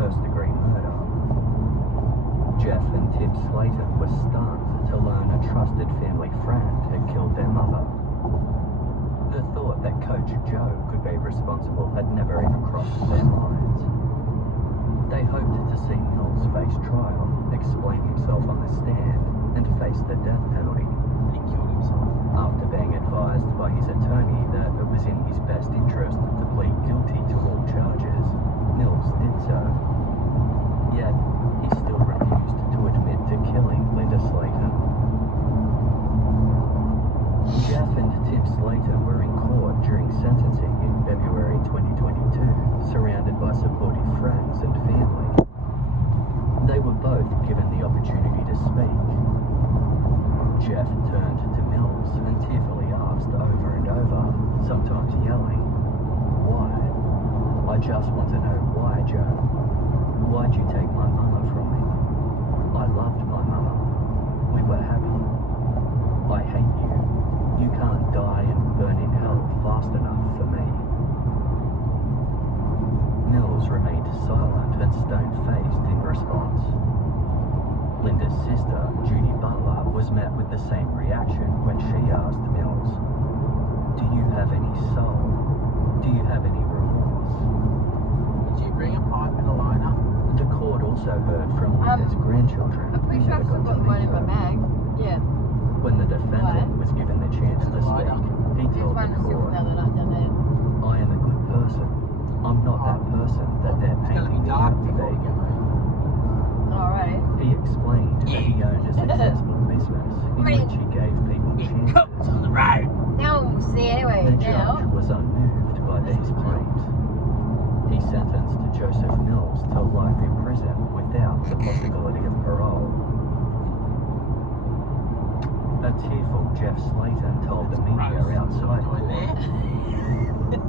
first-degree murder. Jeff and Tim Slayton were stunned to learn a trusted family friend had killed their mother. The thought that Coach Joe could be responsible had never even crossed their minds. They hoped to see Mills face trial, explain himself on the stand, and face the death penalty. He killed himself. After being advised by his attorney that it was in his best interest to plead guilty to all charges, Mills did so. Yet, he still refused to admit to killing Linda Slayton. Jeff and Tim Slayton were in court during sentencing in February 2022, surrounded by supportive friends and family. They were both given the opportunity to speak. Jeff turned to Mills and tearfully asked over and over, sometimes yelling, "Why? I just want to know why, Joe. Why'd you take my mama from me? I loved my mama. We were happy. I hate you. You can't die and burn in hell fast enough for me." Mills remained silent and stone-faced in response. Linda's sister, Judy Butler, was met with the same reaction when she asked Mills, "Do you have any soul? Do you have any remorse?" Did you bring a pipe and a liner? The court also heard from Linda's grandchildren I'm pretty who sure I've never still got to got one meet in my her. bag. Yeah. When the defendant was given the chance to speak, he Just told find the the silver court, now that I'm down there. "I am a good person. I'm not that person that they're It's going to painting be me dark out to before we be." get home. Alright. He explained that he owned a successful business in which he gave people chances. Coats on the road. Now we'll see anyway. The Now. judge was unmoved by these claims. He sentenced Joseph Mills to life in prison without the possibility of parole. A tearful Jeff Slayton told the media outside court,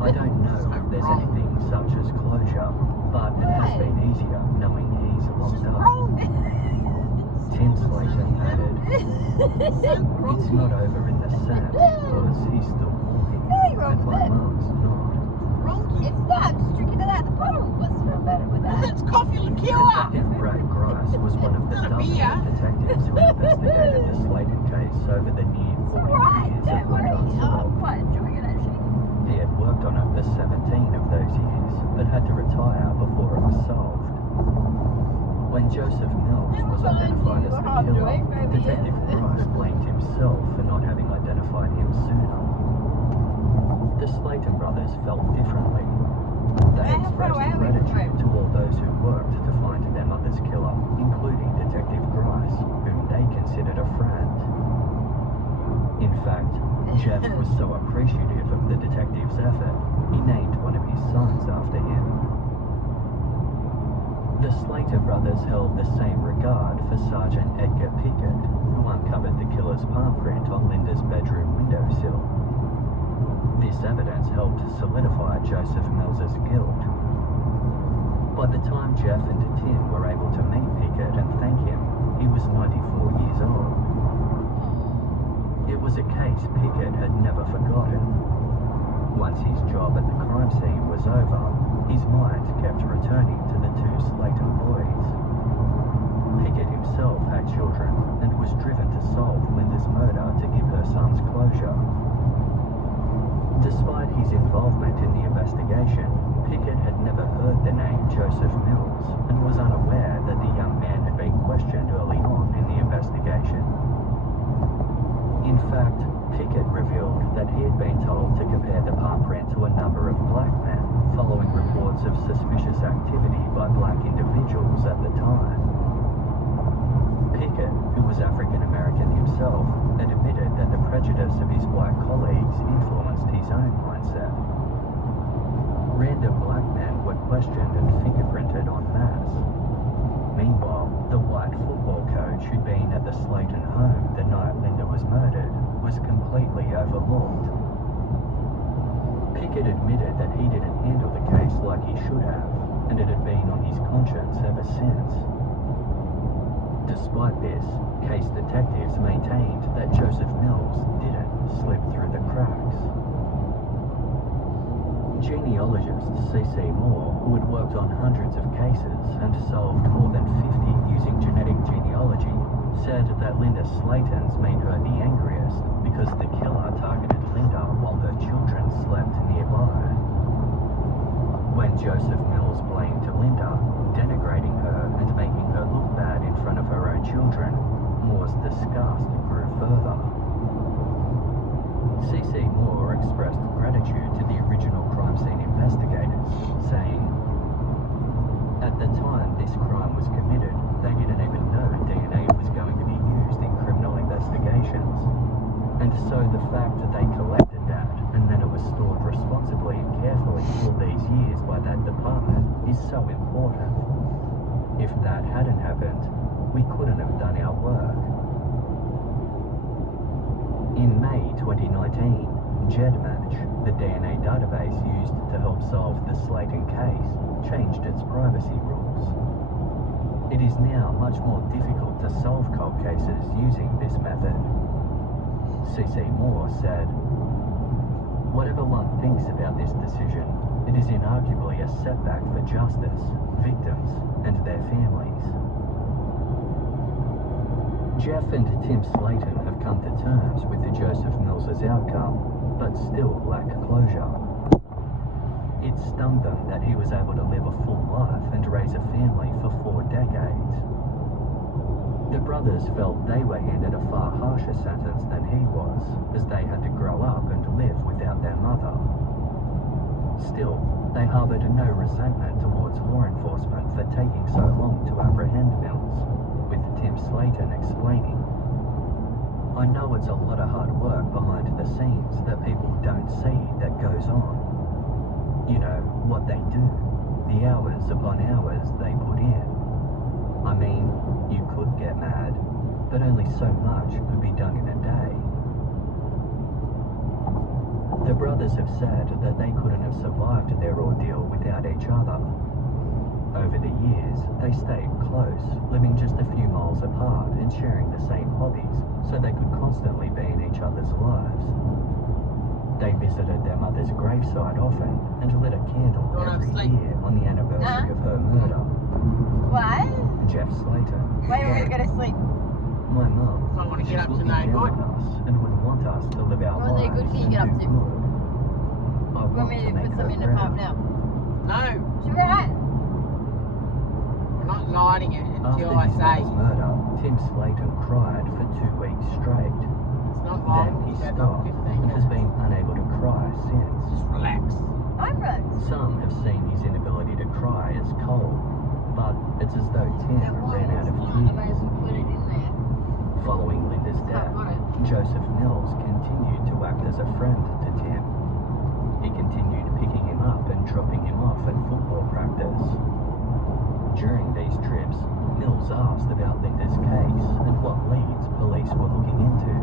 "I don't know if there's anything such as closure, but it has been easier knowing he's locked up." Tim Slayton added, "It's not over in the sense because he's still walking, and my mum's not." It's not. Just drinking it out of the bottle. Let's feel better with that. That's coffee liqueur. Detective Brad Grice was one of the dozens of detectives who investigated the Slayton case over the near 40 Alright, years don't it worry. went I'm unsolved. quite enjoying it actually. He had worked on it for 17 of those years, but had to retire before it was solved. When Joseph Mills was identified as the killer, Detective Grice blamed himself for not having identified him sooner. The Slayton brothers felt differently. They expressed gratitude to all those who worked to find their mother's killer, including Detective Grice, whom they considered a friend. In fact, Jeff was so appreciative of the detective's effort, he named one of his sons after him. The Slater brothers held the same regard for Sergeant Edgar Pickett, who uncovered the killer's palm print on Linda's bedroom windowsill. This evidence helped solidify Joseph Mills's guilt. By the time Jeff and Tim were able to meet Pickett and thank him, he was 94 years old. It was a case Pickett had never forgotten. Once his job at the crime scene was over, his mind kept returning to the two Slayton boys. Pickett himself had children and was driven to solve Linda's murder to give her sons closure. Despite his involvement in the investigation, Pickett had never heard the name Joseph Mills and was unaware that the young man had been questioned early on in the investigation. In fact, Pickett revealed that he had been told to compare the palm print to a number of black men, following reports of suspicious activity by black individuals at the time. Pickett, who was African American himself, had admitted that the prejudice of his white colleagues influenced his own mindset. Random black men were questioned and fingerprinted en masse. Meanwhile, the white football coach who'd been at the Slayton home the night Linda was murdered was completely overlooked. Pickett admitted that he didn't handle the case like he should have, and it had been on his conscience ever since. Despite this, case detectives maintained that Joseph Mills didn't slip through the cracks. Genealogist C.C. Moore, who had worked on hundreds of cases and solved more than 50 using genetic genealogy, said that Linda Slayton's made her the angriest because the killer targeted Linda while her children slept nearby. When Joseph Mills blamed Linda, denigrating her and making her look bad in front of her own children, Moore's disgust grew further. C.C. Moore expressed gratitude to the original crime scene investigators, saying, "At the time this crime was committed, they didn't even know DNA was going to be used in criminal investigations. And so the fact that they collected that and then it was stored responsibly and carefully all these years by that department is so important. If that hadn't happened, we couldn't have done our work." In May 2019, GEDmatch, the DNA database used to help solve the Slayton case, changed its privacy rules. It is now much more difficult to solve cold cases using this method. C.C. Moore said, "Whatever one thinks about this decision, it is inarguably a setback for justice, victims, and their families." Jeff and Tim Slayton have come to terms with the Joseph Mills's outcome, but still lack closure. It stunned them that he was able to live a full life and raise a family for 4 decades. The brothers felt they were handed a far harsher sentence than he was, as they had to grow up and live without their mother. Still, they harbored no resentment towards law enforcement for taking so long to apprehend Mills, with Tim Slayton explaining, "I know it's a lot of hard work behind the scenes that people don't see that goes on. You know, what they do, the hours upon hours they put in. I mean, you could get mad, but only so much could be done in a day." The brothers have said that they couldn't have survived their ordeal without each other. Over the years, they stayed close, living just a few miles apart and sharing the same hobbies, so they could constantly be in each other's lives. They visited their mother's graveside often and lit a candle every year on the anniversary of her murder. What? Jeff Slayton. Why are we going to sleep? "My mum, I want to she's get up looking tonight. down Good. on us and would want us to live our What are they lives good for you and to get do up to? good. I You want me to make put her some in the proud." pipe now? No, Should we right? we're not lighting it After until I his say. mother's murder, Tim Slayton cried for 2 weeks straight. It's not Then long. he It's about stopped 15 and has minutes. been unable to cry since. Just relax. I'm right. Some have seen his inability to cry as cold, but it's as though Tim ran out of tears. Put it in there. Following Linda's death, Got it. Joseph Mills continued to act as a friend to Tim. He continued picking him up and dropping him off at football practice. During these trips, Mills asked about Linda's case and what leads police were looking into.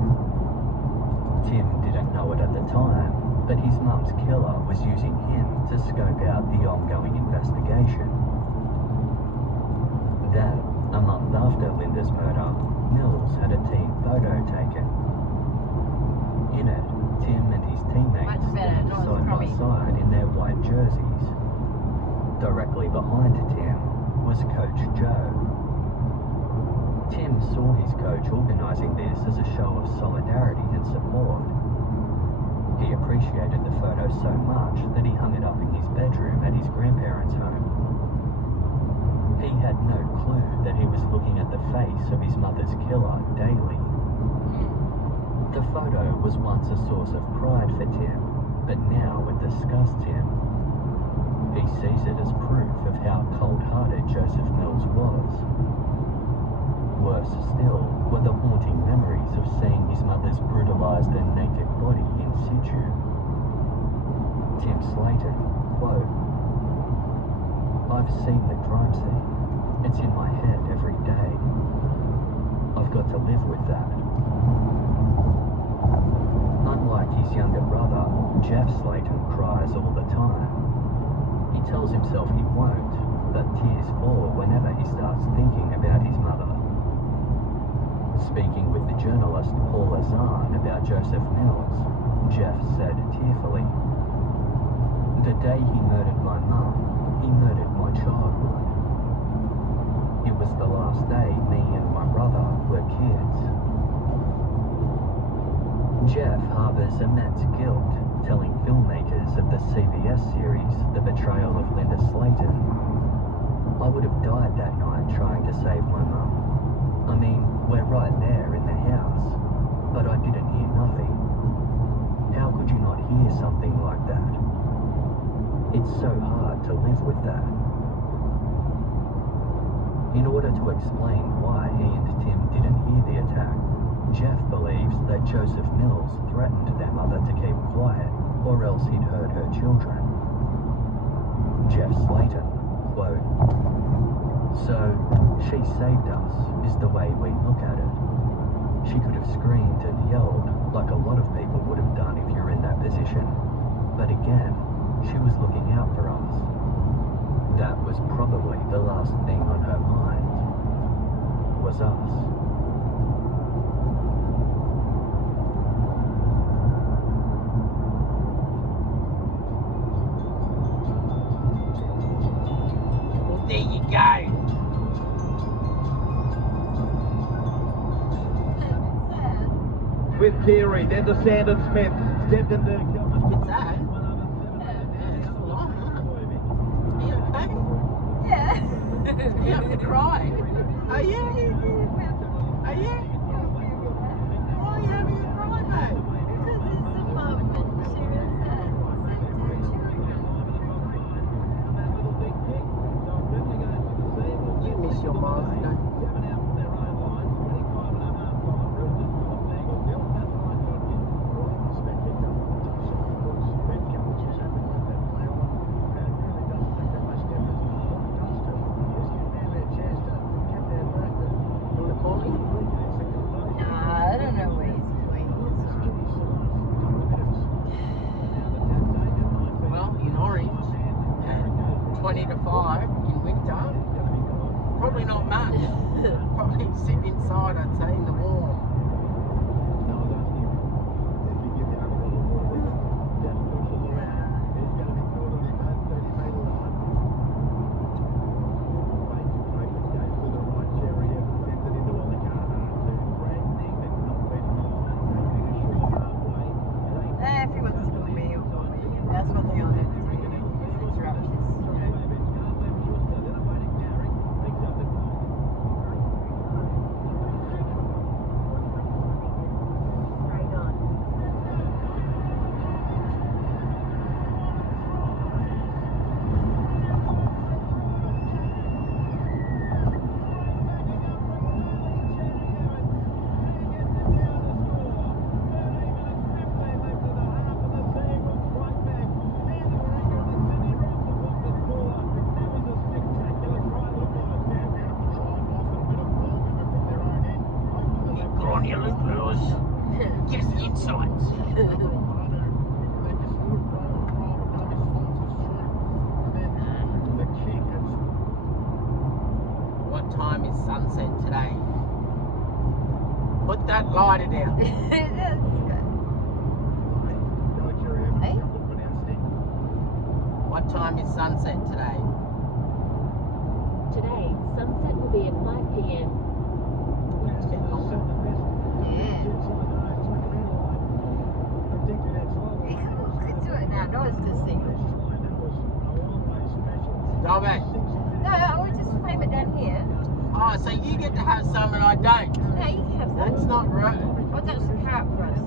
Tim didn't know it at the time, but his mum's killer was using him to scope out the ongoing investigation. Then, a month after Linda's murder, Mills had a team photo taken. In it, Tim and his teammates Much better, stand not as side by crummy. side in their white jerseys. Directly behind Tim was Coach Joe. Tim saw his coach organising this as a show of solidarity and support. He appreciated the photo so much that he hung it up in his bedroom at his grandparents' home. He had no clue that he was looking at the face of his mother's killer daily. The photo was once a source of pride for Tim, but now it disgusts him. He sees it as proof of how cold-hearted Joseph Mills was. Worse still were the haunting memories of seeing his mother's brutalized and naked body in situ. Tim Slayton, quote, "I've seen the crime scene. It's in my head every day. I've got to live with that." Unlike his younger brother, Jeff Slayton cries all the time. He tells himself he won't, but tears fall whenever he starts thinking about his mother. Speaking with the journalist Paul Azan about Joseph Mills, Jeff said tearfully, The day he murdered my mum, he murdered my childhood. It was the last day me and my brother were kids. Jeff harbours immense guilt, telling filmmakers of the CBS series The Betrayal of Linda Slayton. I would have died that night trying to save my mum. I mean, we're right there in the house, but I didn't hear nothing. How could you not hear something like that? It's so hard to live with that. In order to explain why he and Tim didn't hear the attack, Jeff believes that Joseph Mills threatened their mother to keep quiet, or else he'd hurt her children. Jeff Slayton, quote, "So, she saved us, is the way we look at it. She could have screamed and yelled, like a lot of people would have done if you're in that position. But again, she was looking out for us. That was probably the last thing on her mind, was us." Well, there you go. With Keary, then to Sandon Smith, stepped into What's that? Yeah, it's full on, isn't it? Are you okay? Yeah. You have to cry. Are you? Are you? Why are you having a cry, mate? Because it's a moment she was at You miss your mom, don't you? On the calling? Nah, I don't know where he's going. Well, in Orange, at 20 to 5 in winter, probably not much. Probably sitting inside, I'd say, in the warm. Everyone's going to be. That's what they all do. Interruptions. Right on. Go on, you Luke Lewis. Give us the insights. What time is sunset today? Put that lighter down. Hey? What time is sunset today? Today, sunset will be at 5 p.m. It's a bit longer. Yeah. Let's do it now. No one's going to see. Dobby. No, I would just frame it down here. Oh, so you get to have some and I don't. No, you can have That's that. not right. Well, that's a carrot for us.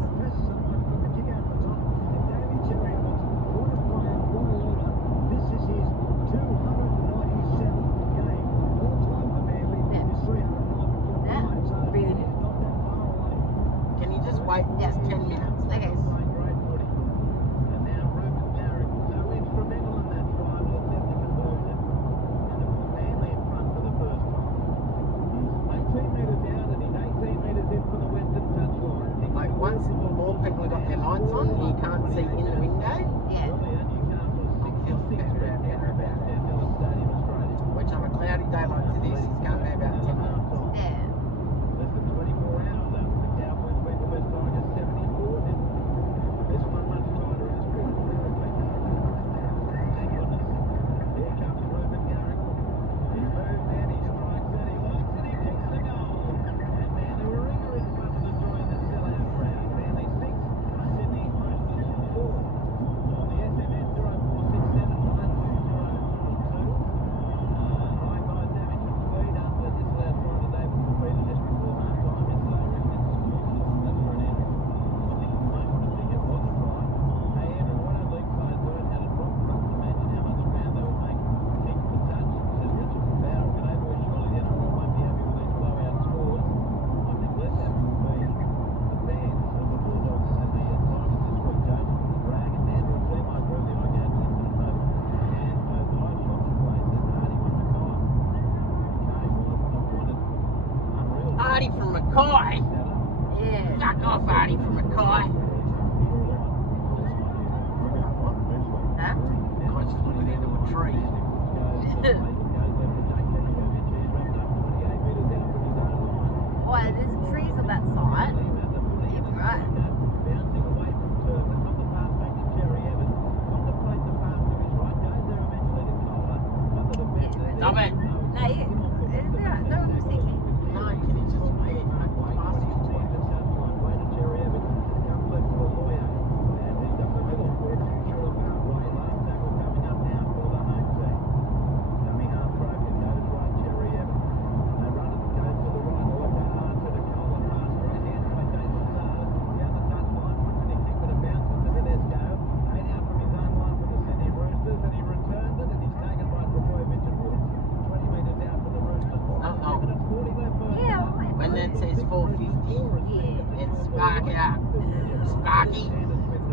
That, breathe it in. Can you just wait Yeah. just 10 minutes? Okay. Like once Mackay. Yeah. Fuck off, Artie, from Mackay. Huh? I just put it into a tree. Oh, there's trees on that side. You're right. Stop it. No, no one was thinking. No, can you just wait? Pass you to it. When it says 450, it's spark it up. Sparky.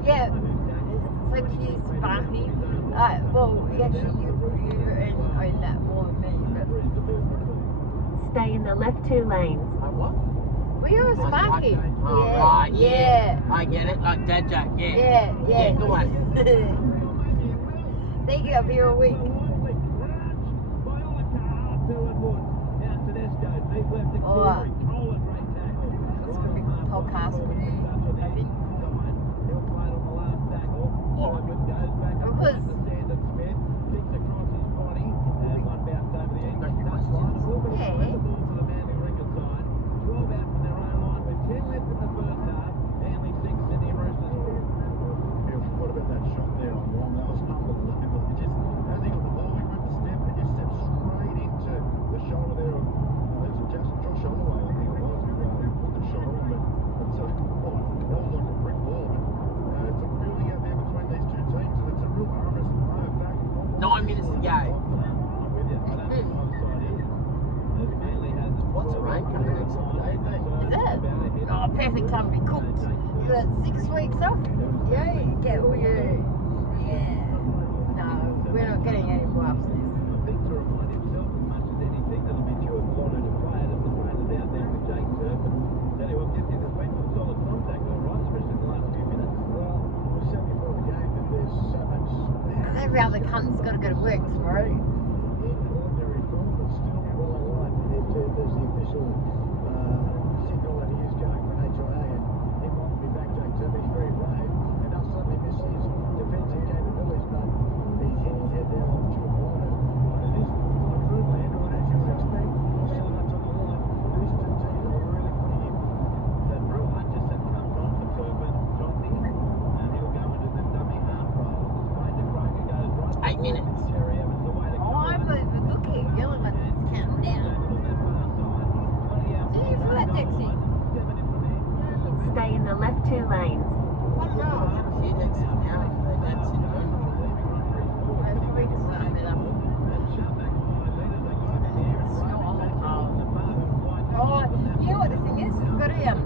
Yeah. So cute, Sparky. Well, actually, you own that more than me, but. Stay in the left 2 lanes. Like what? Well, you're a Sparky. Oh, Yeah. right, Yeah. I get it, like dad joke, yeah. Yeah. Yeah, good one. Thank you, I'll be here a week. Oh, that's a big podcast for you, I think. Because What about that shot there on one? That was unbelievable. He just, as he got the ball, he went to step and just stepped straight into the shoulder there of Josh Holloway, I think it was, who put the shot on. But it's that was like a brick wall. But it's a building out there between these two teams, and it's a real armrest back and forth. 9 minutes to go. What's the rain coming next day? is it? Oh, perfect time to be cooked. You got 6 weeks off. Yeah, you get all your. Yeah. No, we're not getting any more after this. I think to remind himself as much as anything that will be due a lot of the players as the trainers out there with Jake Turpin. Tell you what, there's been some solid contact though, right? Especially in the last few minutes. Well, we said before the game that there's so much. Every other cunt's got to go to work tomorrow. In ordinary form, but still well aligned. There's the official signal that he is going for an HIA, and he might be back. Jake Turpin, he's very brave, and they'll suddenly miss his defensive capabilities, but he's hit his head there on dual line. But it is a true lander, and as you would expect, so much on the line. These two teams are really putting in. So Drew Hutchison comes on for Turpin, Johnny, and he'll go into the dummy half role. Wayne de Kroger goes right. 8 minutes. Cherry Evans away to Oh, I'm looking at yellow when it's counting down. Do you feel that, Dixie? Stay in the left 2 lanes. I don't know. See, that's it now. That's it. Those weeks are better. Oh, you know what the thing is? You've got to have,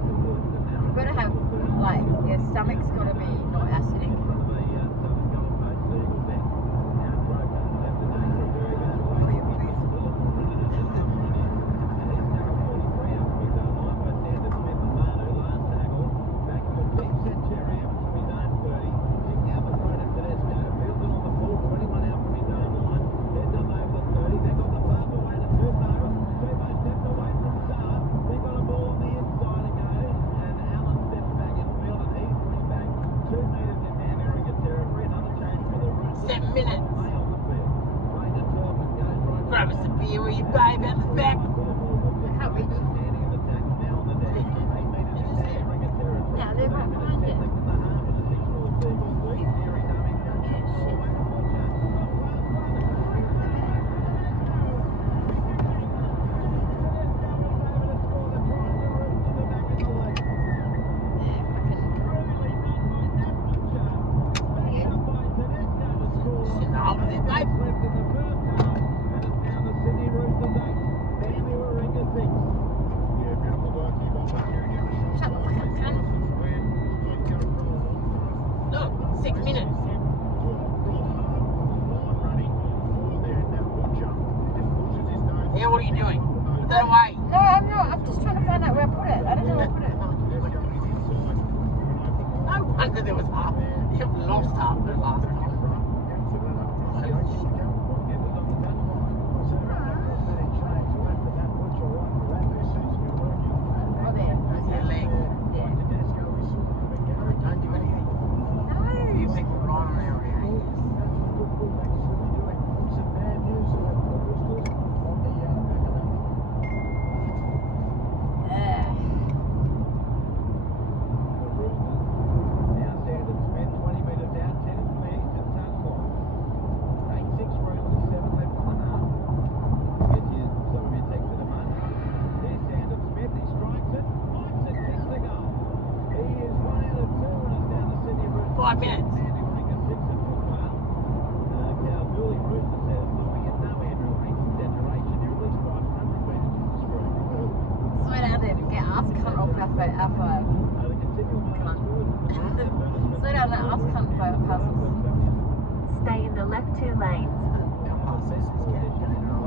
like, your stomach's got to be not acidic. Grab us a beer with you, babe, at the back. Can't reach. Now they're right behind it. What are you doing? Put that away. No, I'm not. I'm just trying to find out where I put it. Slow down, let us come past us. Stay in the left 2 lanes. Now past this is getting dangerous.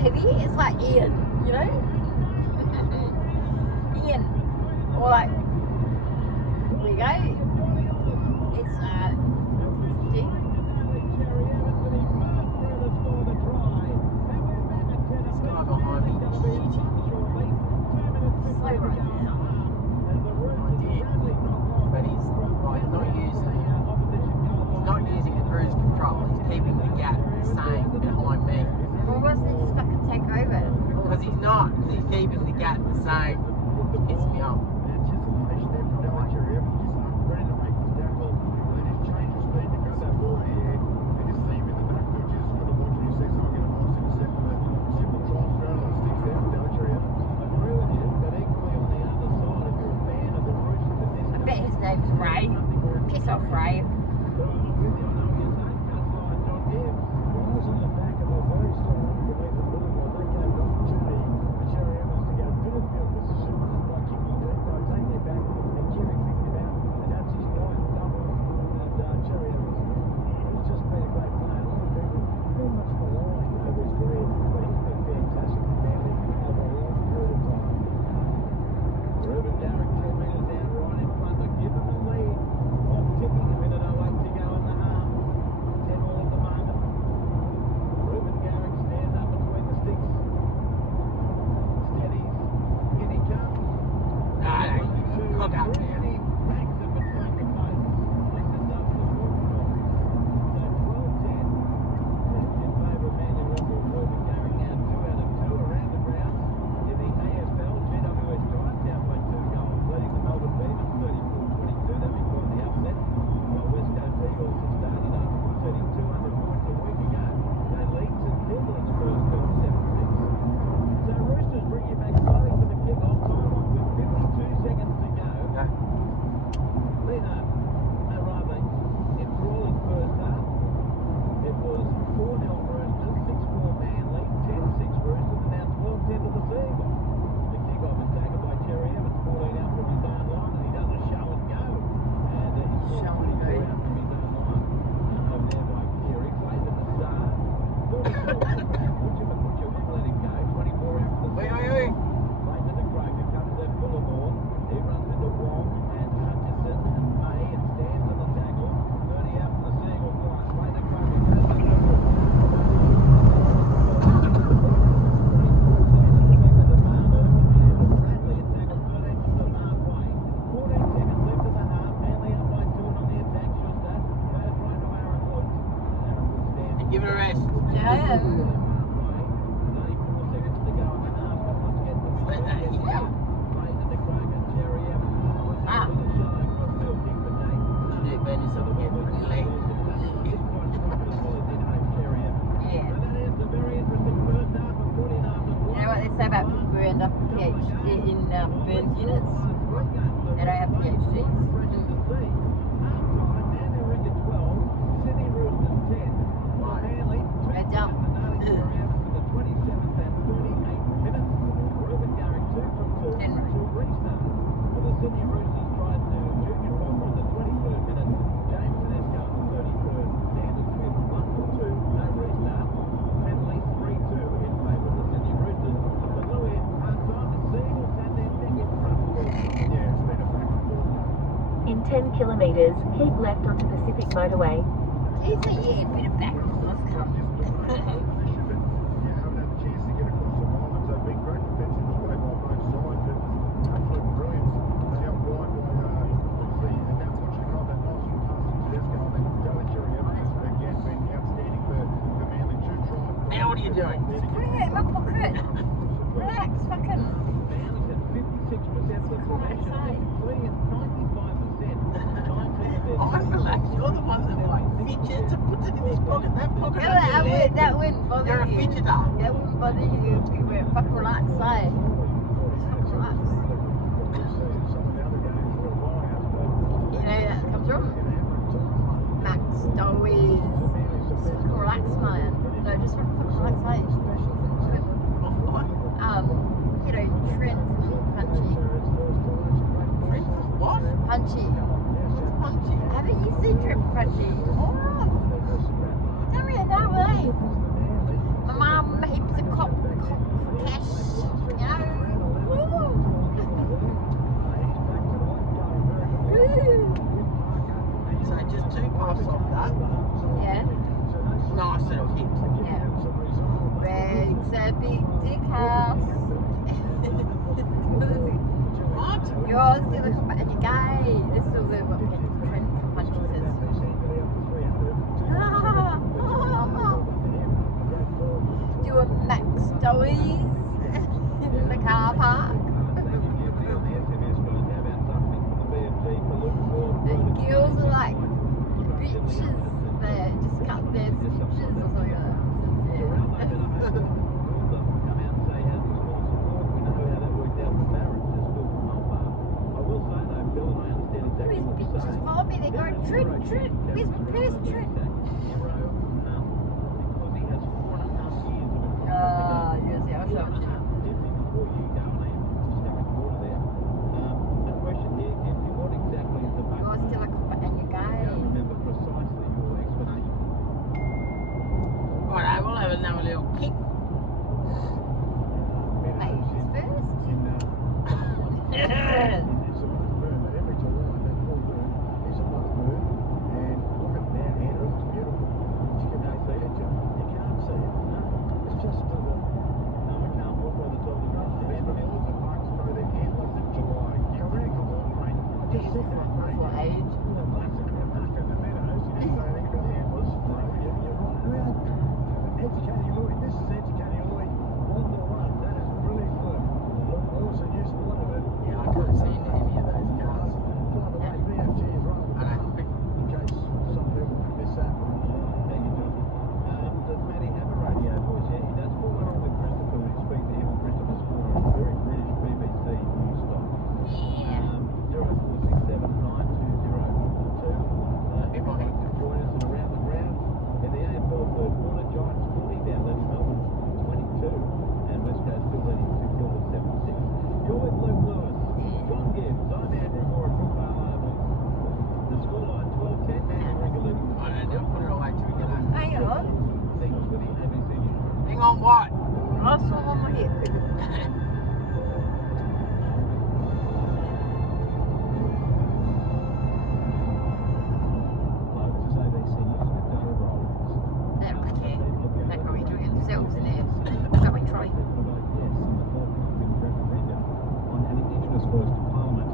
Heavy, it's like Ian, you know? Ian. Or like, there you go. It's deep. This guy behind me is shitty. Slow right now. I did. But he's like not using cruise control. He's keeping the gap the same behind me. Well, why doesn't he just fucking take over? Because he's not. He's keeping the gap the same. Piss me off. Anticipation there from Cherry Evans, just ready to make this tackle. They just change the speed to grab that ball in the air. And just see him in the back, which is good to watch when you see someone get a nice intercept with a simple try straight on the sticks there from Cherry Evans. I agree with you, but equally on the other side, if you're a fan of the Roosters at this I bet his name's Ray. Piss off, Ray. I know you're saying just like John Gibbs. Balls on the back of a very strong underneath the ball. That gave an opportunity for Cherry Evans to get a bit of field position by kicking deep, by taking it back, and Kerry picked him out, and that's his ninth double. And Cherry Evans, he's just been a great player. A lot of people very much maligned over his career, but he's been fantastic for Manly over a long period of time. Ruben Garrick 10 metres out, right in front to give them the lead. Off ticking, a minute 08 to go in the half. 10 all at the moment. Ruben Garrick stands up between the sticks. Steadies. In he comes. Cock up now. And he bangs it between the posts. This is up to the football. So 12-10 in favour of Manly Rockers. Ruben Garrick now 2 out of 2 around the ground. In the AFL, GWS Giants down by 2 goals, leading the Melbourne Demons 34-22. They've been quite the upset. While West Coast Eagles have started up, setting 200 points a week ago. They lead St Kilda in the first 37-6. So Roosters bring you back slowly for the kick-off time off with 52 seconds to go. Leonard, no rather, enthralling first half. It was 4-0 Roosters, 6-4 Manly, 10-6 Roosters, and now 12-10 to the Seagulls. The kick-off is taken by Cherry Evans, 14 out from his own line, and he does a show and go. And he's Show and 22 go. out from his own line. Over there by Cherry, plays at the start. 32 Butcher won't let it go, 24 out from the Seagulls. Plays at the Croker, comes there full of ball. He runs into Wong and Hutchison and May and stands on the tackle. 30 out from the Seagulls line. Play the Croker, goes under the ball. Bradley had tackled 13 from the halfway. 14 seconds left in the half. Manly up by 2 on the attack. Schuster goes right to Aaron Woods. Aaron Woods stands. Give it a rest. Yeah. 34 seconds to go in the half. Come on, let's get the Let that hit you. Plays at the Croker. Cherry Evans. Ah. With a shallow crossfield kick for Nate. Do it, burn yourself again. Pretty late. He's quite strong as well as in home, Cherry Evans. Yeah. So that is a very interesting first half of footy after You know what they say about people who end up PhD in burns units? They don't have PhDs. They don't. In 10 kilometres, keep left onto Pacific Motorway. He's a yeah, bit of back must come. You haven't had the chance to get across the line, so big great defensive display by both sides, but absolute brilliance. They helped wide by obviously, and now Butcher got that nice one pass to Tedesco. I think Dylan Cherry Evans has again been outstanding for Manly. 2 tries. Now what are you doing? Bring it in my pocket. Relax, fucking. Manly's at 56% of possession, completing at 95%. 19 of their I'm relaxed. You're the one that like fidgets and puts it in his pocket. That pocket Yeah, up your leg. that wouldn't bother You're a you. fidgeter. That wouldn't bother you if you were fucking relax, say. Fucking relax. You know where that comes from? Max Dowies. Fucking relax, man. No, just fucking relax, hey. You know, Trent from Punchy. What? Punchy. Punchy. Haven't you seen Trent from Punchy? Oh, don't really know, eh? My mum heaps of cop for cash, you know. Woo. So just 2 puffs off that. Yeah, Nice little hit. yeah. Greg's a big dick house. What? Yours gonna come back and you're gay. This is what Trent from Punchy says. Who's Trent? Zero, none. Because he has 4.5 years of a Yes, yeah, I'll show it to you. Before you go, stepping forward there. The question here, Kempy, what exactly is the You're maximum? still a copper and you're I can't gay. remember precisely your explanation. Right, we'll have another little kick. Ladies first. It's a month moon, but every July that full moon is a month moon, and look at now, Andrew, it's beautiful. You can see it, you can't see it. No, it's just to the. No, I can't walk by the top of the grass. There's the hills of Parks through the endless in July. Correct, mate. I just said that, mate. What age? Well, Bucks are going back in the meadows. You didn't say anything about the endless. No, you're right. Well, educating Louis, this is educating Louis 1-1. That is really good. Also, you spotted it. Yeah, I couldn't see any of those cars. By the way, BFG is right on the I know. mark, in case some people might miss that one. Thank you, John. Does Matty have a radio voice? Yeah, he does fall along with Christopher when you speak to him on Christopher's Corner. It's very British BBC news style. 04679202. If you'd like to join us at Around the Grounds in the AFL third quarter, Giants 40 down leading Melbourne 22, and West Coast still leading to Kilda 7-6. You're with Luke Lewis, John Gibbs, I'm Andrew Moore at Brookvale Oval. The scoreline 12-10, Manly Ringer leading. I don't know, put it away till we get home. Hang on. Signals with the ABC News. Hang on, what? I saw on my hip. Hello, this is ABC News with Dana Rollins. They don't care. They're probably doing it themselves in their going trolley. People vote yes in the forthcoming referendum on an Indigenous voice to Parliament.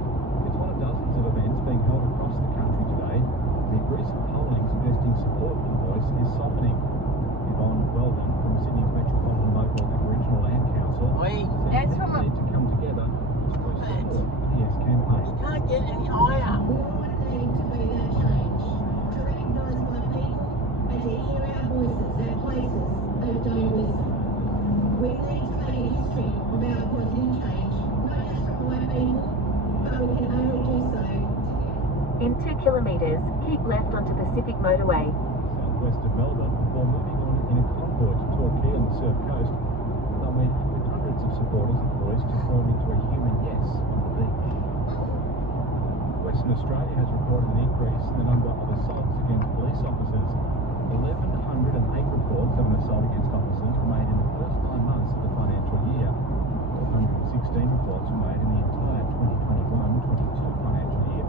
It's one of dozens of events being held across the country today. The recent polling suggesting support for the voice is softening. Yvonne Weldon from Sydney's Metropolitan Local Aboriginal Land Council Oi. says That's they from a- need to come together to support the Yes campaign. Can't get any higher. We all need to be that change, to recognise my people and to hear our voices at places that don't listen. We need to make history of our positive change, not just from white people, but we can only do so together. In 2 kilometres, keep left onto Pacific Motorway. Southwest of Melbourne before moving on in a convoy to Torquay on the Surf Coast. They'll meet with hundreds of supporters of the voice to form into a human yes on the beach. Western Australia has reported an increase in the number of assaults against police officers. 1,108 reports of an assault against officers were made in the first 9 months of the financial year. 116 reports were made in the entire 2021-22 financial year.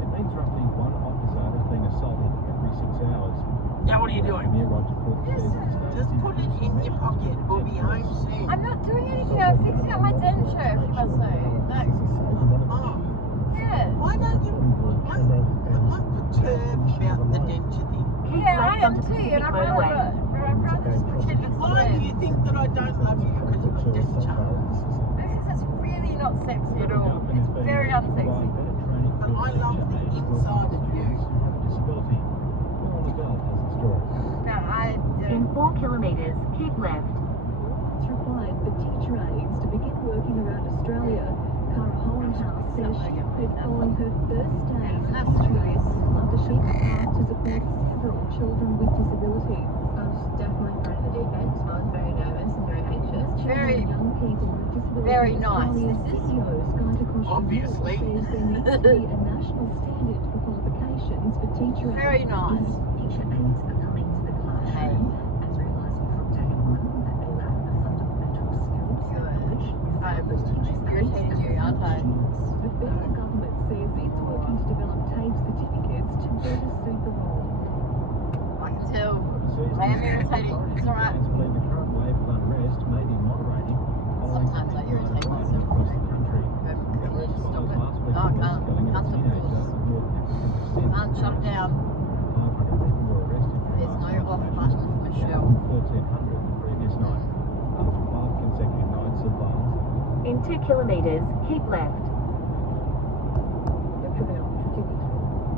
It means roughly one officer has been assaulted every 6 hours. Now what are you doing? Premier Roger Cook says it's Just put it in your pocket. We'll be home soon. I'm not doing anything. I'm fixing up my denture, if you must know. Like, Oh, yeah. why don't you? I'm perturbed about the denture thing. Keep Yeah, I left am onto too, Pacific and I'd Motorway. rather just pretend it's Why do you not think that I don't love you because you've got denture? Because it's really not sexy at all. It's very unsexy. But I love the inside of you. Disability. Well, the girl has the story. No, I In don't. 4 kilometres, keep left. It's required for teacher aides to begin working around Australia. Cara Hohenhouse says she quit following her first day as a That's teacher nice. aide after she was asked to support several children with disabilities. I was definitely thrown in the deep end. I was very nervous and very anxious. Very, Children and young people with disabilities very nice. Australia's This is- CEO Sky Kokosh Obviously. says there needs to be a national standard for qualifications for teacher aides. Very nice. Teacher aides are coming to the classroom Hey. and realising from day one that they lack the fundamental skills Good. which I've those teachers irritated you, aren't I? The federal government says it's working to develop TAFE certificates to better suit the role. I can tell. I am irritating. It's alright. Believe the current wave of unrest may be moderating. following Sometimes I irritate rioting myself. across the country. Can you just stop it? Last week No, I was can't. killing a Can't stop teenager it. of North African Can't shut it down. 500 people were arrested. There's no off button for Michelle. 1,300 the previous night. After 5 consecutive nights of violence. In 2 kilometres, keep left. Look around, Jimmy.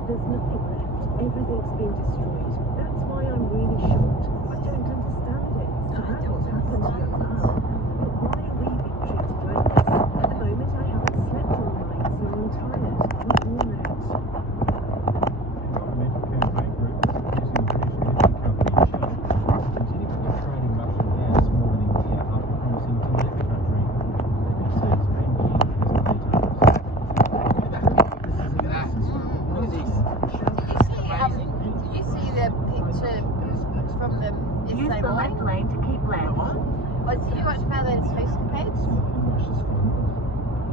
There's nothing left. Everything's been destroyed. That's why I'm really shocked. I don't understand it. That's what's happened to your car. But why are we being treated like this? At the moment, I haven't slept all night, so I'm tired. Not worried. The environmental campaign group from them Use yesterday the left morning. lane to keep The left. what? Oh, did you watch my latest Facebook page?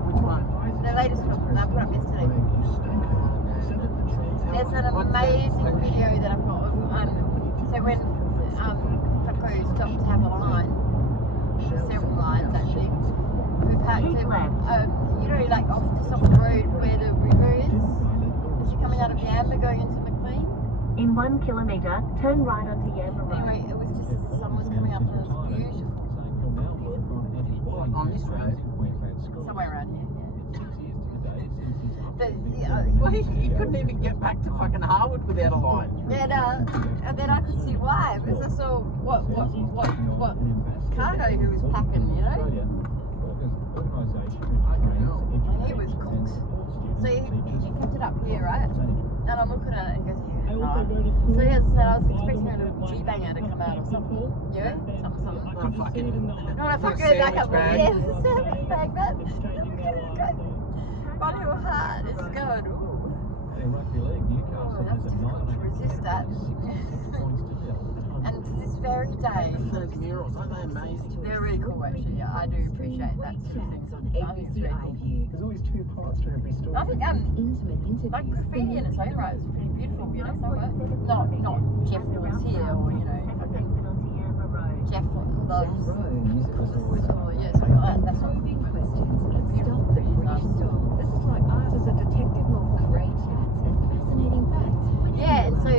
Which one? The latest one that I put up yesterday. There's an amazing video that I've got of, so when Paco stopped to have a line, several lines actually, we parked Keep him, left. you know, like off just off the road where the river is, as you're coming out of Yamba going into McLean. In 1 kilometre, turn right onto Yamba Road. Anyway, it was just as the sun was coming up and it was beautiful. On this road? Somewhere around here, yeah. Well, he couldn't even get back to fucking Harwood without a line. And then I could see why, because I saw what cargo he was packing, you know? And he was cooked. So he kept it up here, right? And I'm looking at it and he goes, yeah, right. So as I said, I was expecting a little G-banger to come out or something. You know? Something. Not a fucking... Not a fucking sandwich like a bag. yeah, sandwich bag, man. But it was hard. It's good. Ooh. Oh, that's difficult to resist that. And to this very day, Those murals, aren't they amazing? they're really cool actually. Yeah, I do appreciate that sort of thing. I think it's really cool. There's always two parts to every story. I think like graffiti in its own right is pretty beautiful, you know, some of it. Not Jeff was here or, you know, fucking Exit onto Yamba Road. Jeff loves or yeah, something like that. That's what beautiful graffiti does. This is like art as a detective novel. Great chats and fascinating facts. Yeah, and so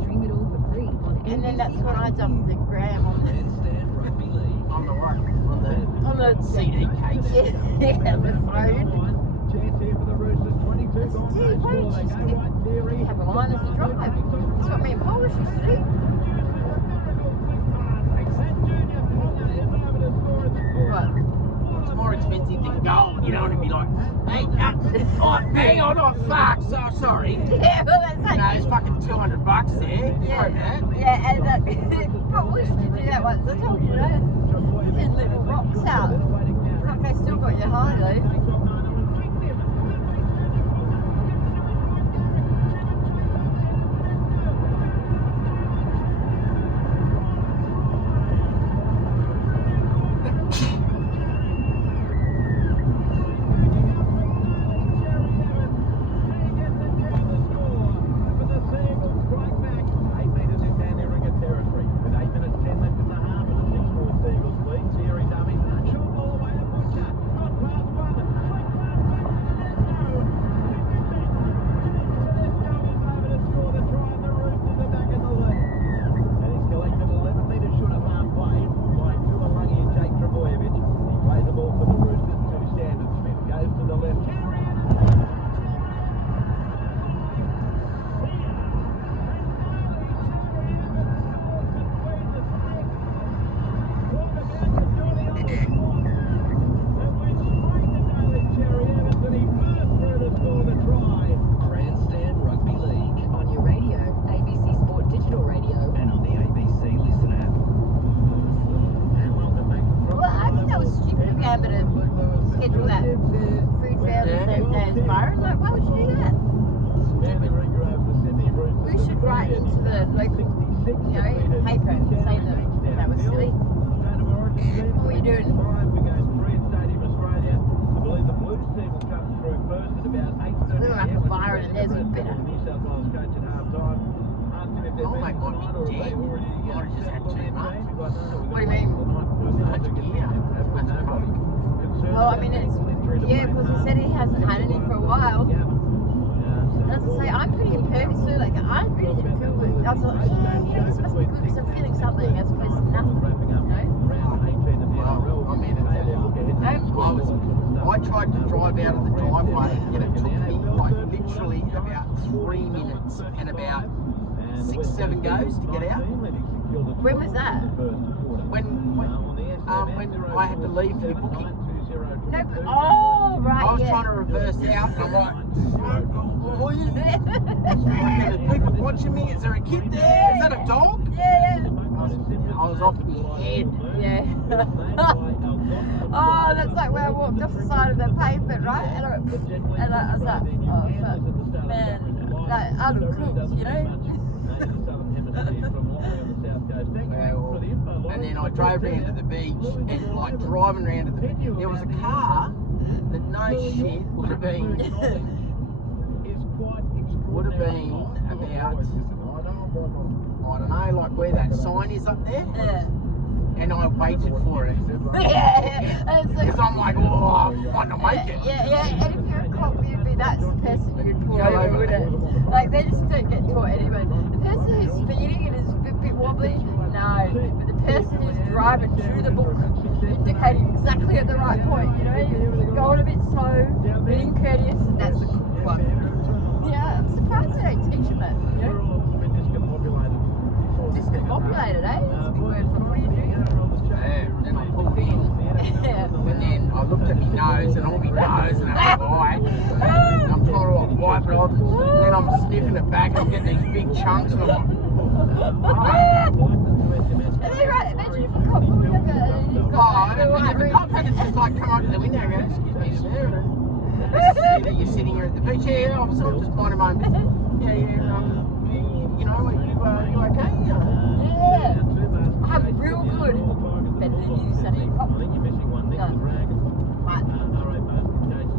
Stream it all for free on and then that's when I jumped the gram on the On the what? On the CD case. yeah, the phone. Chance here for the Roosters, 22 gone. Gee, why didn't you have a line as you drive? That's what me and Polish used to do. What? It's more expensive than gold. You don't want to be like, hey, hang on, oh fuck, so sorry. Yeah, well that's like No, it's fucking $200 there. yeah, and Polish used to do that once. I told you that. In little rocks out. Fuck, they still got you high though. Schedule that food fair the same day as Byron. Like, why would you do that? We should write into the local, you know, paper and say that was silly. What were you doing? Looking like a Byron and there's a better. Oh my god, big dead. I just had too much. What do you mean? Much gear. Much coke. Well, I mean, it's, yeah, because he said he hasn't had any for a while. As I say, I'm pretty impervious too. Like, I really didn't feel good. I was like, yeah, this must be good because I'm feeling something as opposed to nothing. You know? Well, I mean, I tried to drive out of the driveway and it took me like literally about 3 minutes and about 6-7 goes to get out. When was that? When I had to leave for the booking. No, but, oh, right, I was yeah. trying to reverse out and I'm like, are there people watching me? Is there a kid there? Is that a dog? Yeah. I was off my head. Yeah. Oh, that's like where I walked off the side of the pavement, right? And I was like, oh, fuck. Man, like, I look cool, you know? And then I drove round to the beach and like driving around to the beach, there was a car that no shit would have been about, I don't know, like where that sign is up there. Yeah. And I waited for it. Yeah. Because I'm like, oh, I want to make it. Yeah. And if you're a cop, you'd be that's the person you'd pull over, wouldn't it? Like they just don't get taught anyway. The person who's speeding and is a bit wobbly, no. But the person who's driving through the book, indicating exactly at the right point, you know, going a bit slow, being courteous, that's a good one. Yeah, I'm surprised they don't teach them that, you know? Discombobulated, eh? That's a big word for what do you do? Yeah, then I pulled in. Yeah. And then I looked at my nose and all my nose and I was white. And I'm trying to like wipe it off. And then I'm sniffing it back and I'm getting these big chunks and I'm like, And then right, imagine if a cop pulled over and you've got oh, and if the cop had just like come up to the window and go, excuse me, sir. And you're sitting here at the beach. Yeah, officer, I'm just minding my own business. Yeah, you know, you okay? Yeah. I'm real good. Better than you, Sonny. Cop. No. But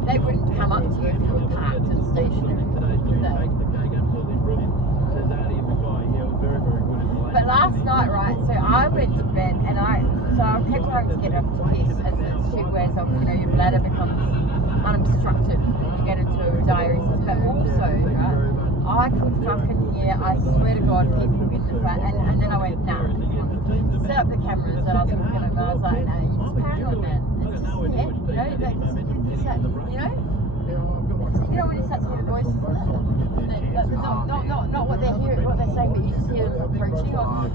they wouldn't come up to you if you were parked and stationary. No. But last night, right, so I went to bed and I kept trying to get up to piss as the shit wears off, you know, your bladder becomes unobstructed and you get into a diuresis. But also, right, I could fucking hear, I swear to God, people in the front, and then I went, nah, set up the cameras and I was looking at them and I was like, nah, you're just paranoid, man. It's just, yeah, you know, like, you know? You know when you start to hear the voices, not what they're hearing, what they're saying, but you just hear them approaching. Or, I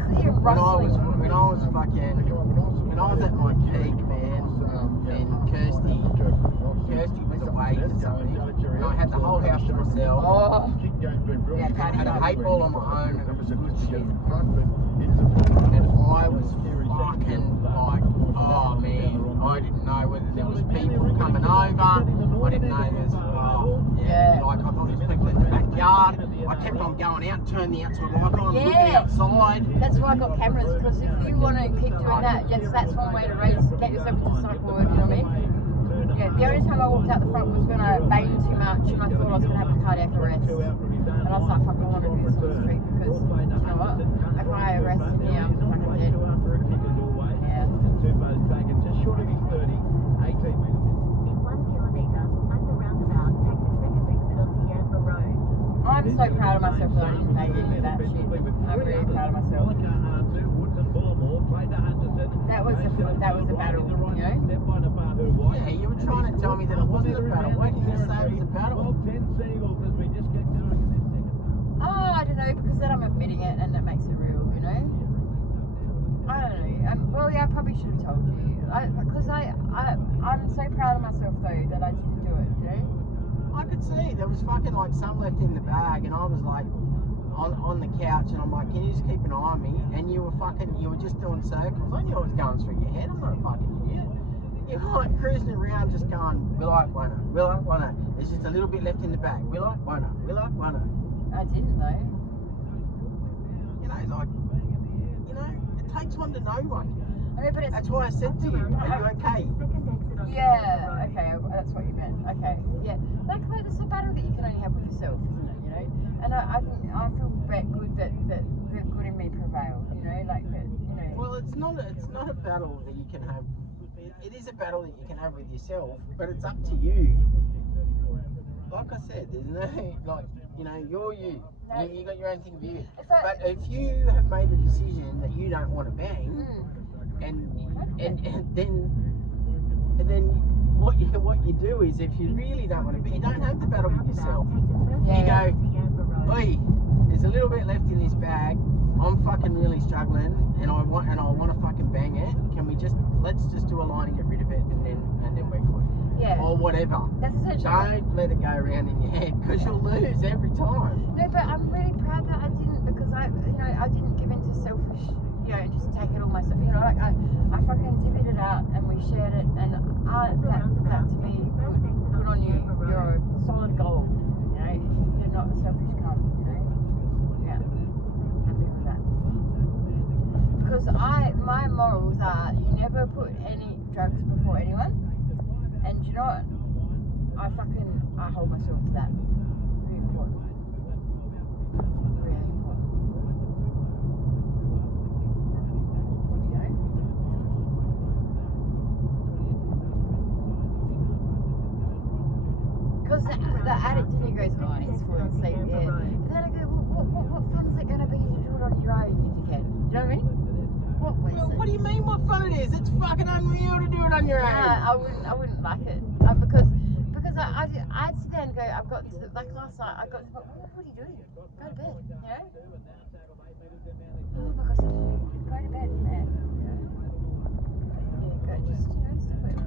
could hear them rustling. When I was at my peak, man, and Kirsty was away for something, and I had the whole house to myself. Oh, yeah, I had a hate ball on my own, and it was a good shit. And I was fucking like, oh man, I didn't know whether there was people coming over. I didn't know there's, like I thought there was people in the backyard. I kept on going out, turning the outside light on, looking outside. That's why I got cameras, because if you want to keep doing that, yes, that's one way to get yourself into the psych ward, you know what I mean? Yeah, the only time I walked out the front was when I banged too much and I thought I was going to have a cardiac arrest. And I was like, fuck, I want to do this on the street because, you know what, if I arrest him here, I'm fucking dead. Yeah. In 1 kilometre, at the roundabout, take the second exit onto Yamba Road. I'm so proud of myself that I didn't make any of that shit. I'm really proud of myself. That was a battle, you know? Yeah, you were trying to tell me that it wasn't a battle. Why didn't you say it was a battle? Oh, I don't know, because then I'm admitting it and that makes it real, you know? I don't know. Well, yeah, I probably should have told you. Because I'm so proud of myself, though, that I didn't do it, you know? I could see there was fucking like some left in the bag, and I was like on the couch, and I'm like, can you just keep an eye on me? And you were just doing circles. I knew what was going through your head. I'm not a fucking idiot. You were like cruising around, just going, will I, won't I? Will I, won't I? There's just a little bit left in the bag. Will I, won't I? Will I, won't I? I didn't, though. You know, like, you know, it takes one to know one. I mean, but it's, That's why I said to you, are you okay? yeah, okay, that's what you meant. Okay, yeah. Like, it's a battle that you can only have with yourself, isn't it, you know? And I feel good that the good in me prevailed, you know? Like, that, you know... Well, it's not a battle that you can have. It is a battle that you can have with yourself, but it's up to you. Like I said, there's no, like, you know, you're you. No. You got your own thing to do. It's like, But if you have made a decision that you don't want to bang, and then what you do is, if you really don't want to bang, you don't have the battle with yourself. You go, oi, there's a little bit left in this bag. I'm fucking really struggling, and I want to fucking bang it. Can we let's just do a line and get rid of it, and then we're good. Yeah. Or whatever. That's essentially. Don't let it go around in your head, because you'll lose every time. No, but I'm really proud that I didn't, because I didn't give in to selfish, you know, just take it all myself. You know, like I fucking divvied it out and we shared it, and that to me, good on you. You're a solid gold. You know, you're not a selfish cunt. You know. Yeah. Happy with that. because my morals are you never put any drugs before anyone, and you know what? I hold myself to that. Really important. Really important. You know? Because the addict in me goes, oh, he's falling asleep, yeah. But then I go, what fun is it going to be to do it on your own, you dickhead? Do you know what I mean? What do you mean what fun it is? It's fucking unreal to do it on your own. I wouldn't like it. Because I'd sit there and go, I've got to, like last night, I got to, what are you doing? Go to bed, you know? Oh my gosh, go to bed, man. Yeah, go, just, you know, stop it.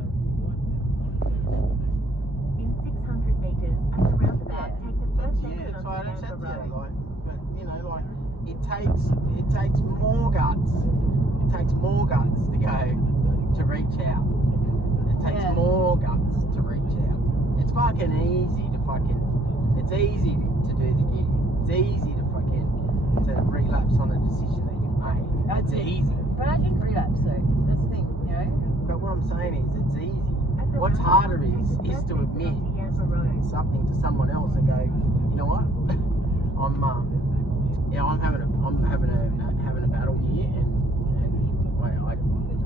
In 600 metres at the roundabout, take the first Yeah, exit that's onto why I don't Yamba set Road. you like, but you know, like it takes more guts. It takes more guts to go to reach out. It takes Yeah. more guts to reach out. It's fucking easy to it's easy to do the gig. It's easy to relapse on a decision that you made. It's easy. But I didn't relapse, so that's the thing, you know? But what I'm saying is it's easy. What's harder is to admit something to someone else and go, you know what? I'm having a battle here, and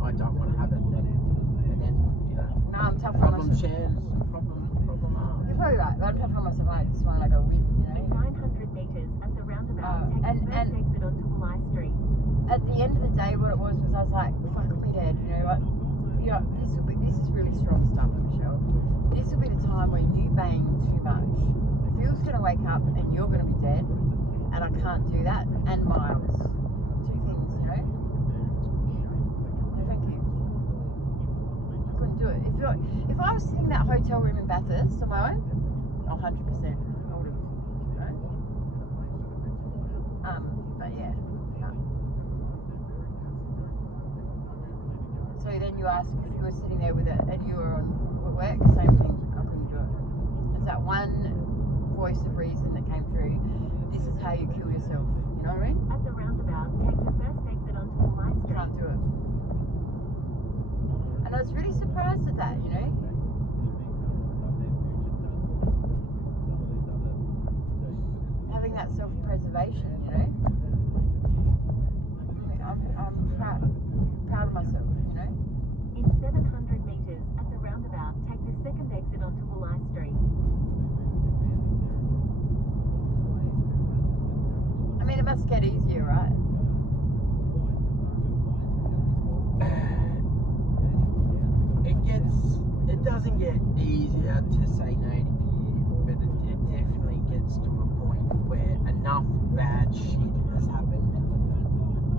I don't want to have it. And then you know, No, I'm tough on problem myself. shares, problem halved. You're probably right, but I'm tough on myself. I just want to go win, you know? In 900 metres at the roundabout, take and- the first exit onto Woolai Street. At the end of the day, what it was I was like, fuck me, Dad. You know what? This is really strong stuff, Michelle. This will be the time when you bang too much. Phil's gonna wake up and you're gonna be dead, and I can't do that. And Miles, two things, you know. No, thank you. I couldn't do it. If I was sitting in that hotel room in Bathurst on my own, 100%, I would have, you know. But yeah. No. So then you ask if you were sitting there with it and you were on work, same thing, I couldn't do it. It's that one voice of reason that came through, this is how you kill yourself, you know what I mean? At the roundabout, take the first exit onto Woolai Street. Can't do it. And I was really surprised at that, you know? Having that self-preservation, you know? I'm proud of myself, you know? In 700 metres at the roundabout, take the second exit onto Woolai Street. I mean, it must get easier, right? It doesn't get easier to say no to gear, but it definitely gets to a point where enough bad shit has happened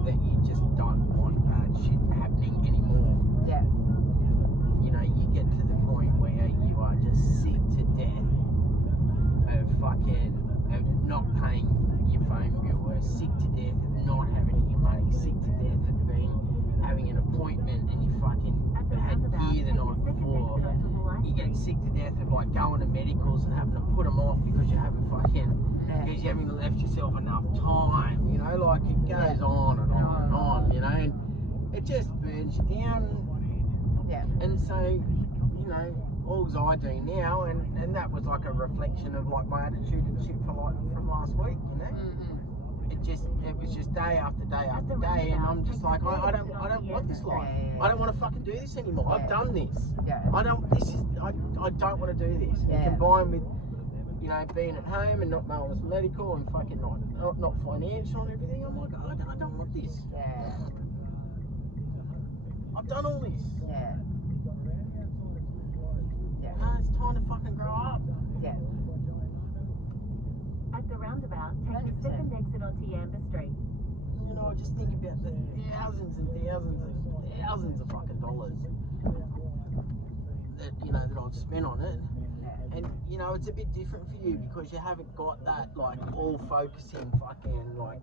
that you just don't want bad shit happening anymore. Yeah. You know, you get to the point where you are just sick to death of not paying your phone bill, or sick to death of not having your money, sick to death of having an appointment and you fucking had gear the night before. You get sick to death of like going to medicals and having to put them off because you haven't because you haven't left yourself enough time, you know, like it goes on and on and on, you know, and it just burns you down. Yeah. And so, you know, all I do now, and that was like a reflection of like my attitude and shit from last week, you know. Mm-hmm. It was just day after day after day, and I'm just like, I don't want this life. I don't want to fucking do this anymore. I've done this. Yeah. I don't want to do this. Yeah. And combined with, you know, being at home and not knowing it's medical and fucking not financial and everything, I'm like, I don't want this. Yeah. I've done all this. Yeah. Yeah. No, it's time to fucking grow up. Yeah. At the roundabout, take the 100%. second exit onto Yamba Street. You know, I just think about the thousands and thousands of fucking dollars that, you know, that I've spent on it. And, you know, it's a bit different for you because you haven't got that, like, all focusing fucking, like,